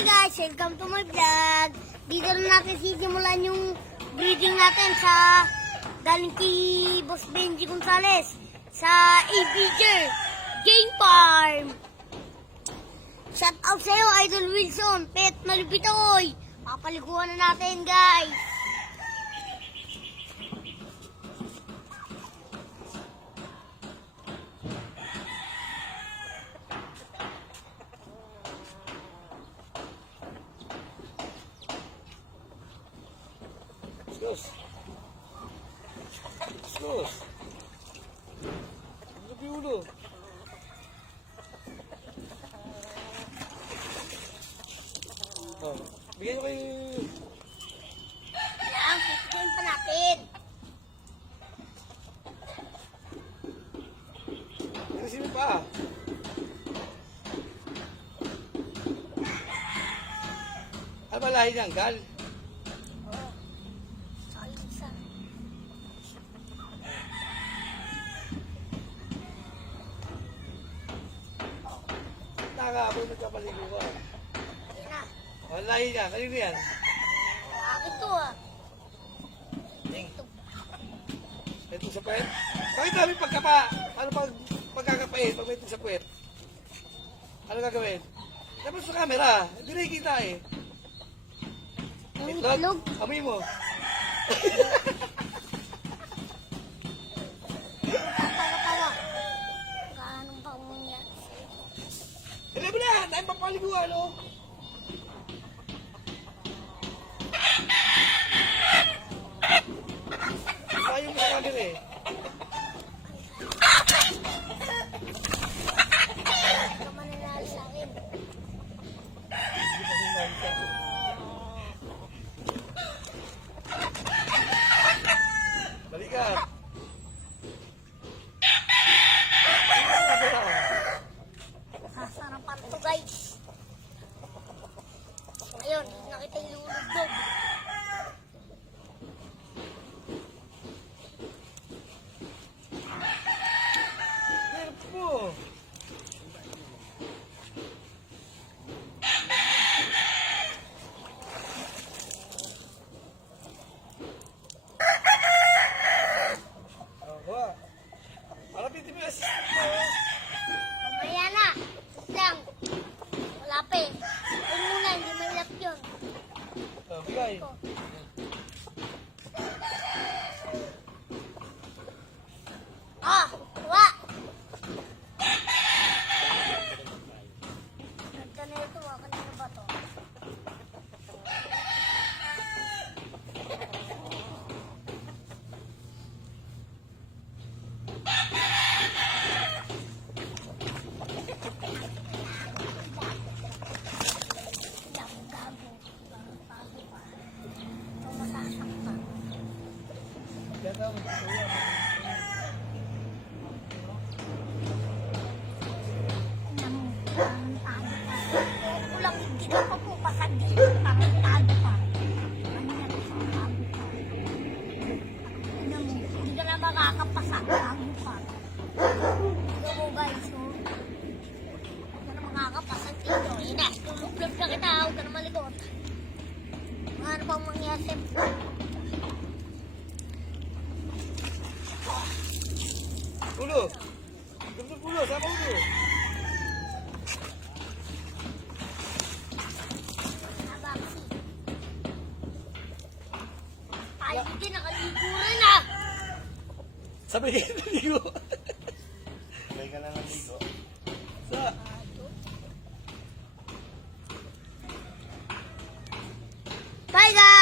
Hi guys! Welcome to my vlog. Dito na natin sisimulan yung breeding natin sa galing kay Boss Benji Gonzales sa ABJ Game Farm. Shout out sa'yo, Idol Wilson, Pet Malupitoy. Papaliguan na natin guys. Sus. Sus. Gabi ulo. Oh, bigyan ko kayo. Yan, pipigyan pa natin. Sino pa? Ano ba lahi niyang gal? Nakakapon nagpapaligo ka. Ayun na. Oh, lahi niya. Kanino yan? Akin to ah. Ito sa puwet? Bakit namin ano pagkakapain pag may ito sa puwet? Ano gagawin? Dapat sa camera. Hindi na ikita eh. Yung Itlog? itlog. Amoy mo. Tawa-tawa. Kaanong pa umunyan? Hindi mo na! Dahil papaliguan, oh! Ayaw mo sa camera eh. Hindi ka mananalo sa akin. Balikan. Sasarapan to guys. Ayun, nakita yung lulubog. Hirap mo. Aba. Parang hindi mo yung assistant mo. Mamaya na. Wait lang. Wala pa eh. Huwag muna, hindi may lap yun. Oh, bigay. Ah, kuha. Ganda na ito ah. Kanina ba to? Gago. Bago pa. Ito masasaktan. Ganda mo. Kulang hindi ka pa po pasagin. Tarantado ka. Ano yan? Tarantado ka. Ano mo? Hindi ka na makakapasa. Tago ka. Ito mo guys. Oh. Hindi ka na makakapasa dito. Ina, tulublog na kita. Huwag ka na maligot. Ano pang mangyasip? Ulo. Ganda ulo. Sama ulo. Nabaksi. Ay, hindi nakaligo rin ah. Sabi ka naligo. Sabay ka lang naligo. Sa... Bye guys!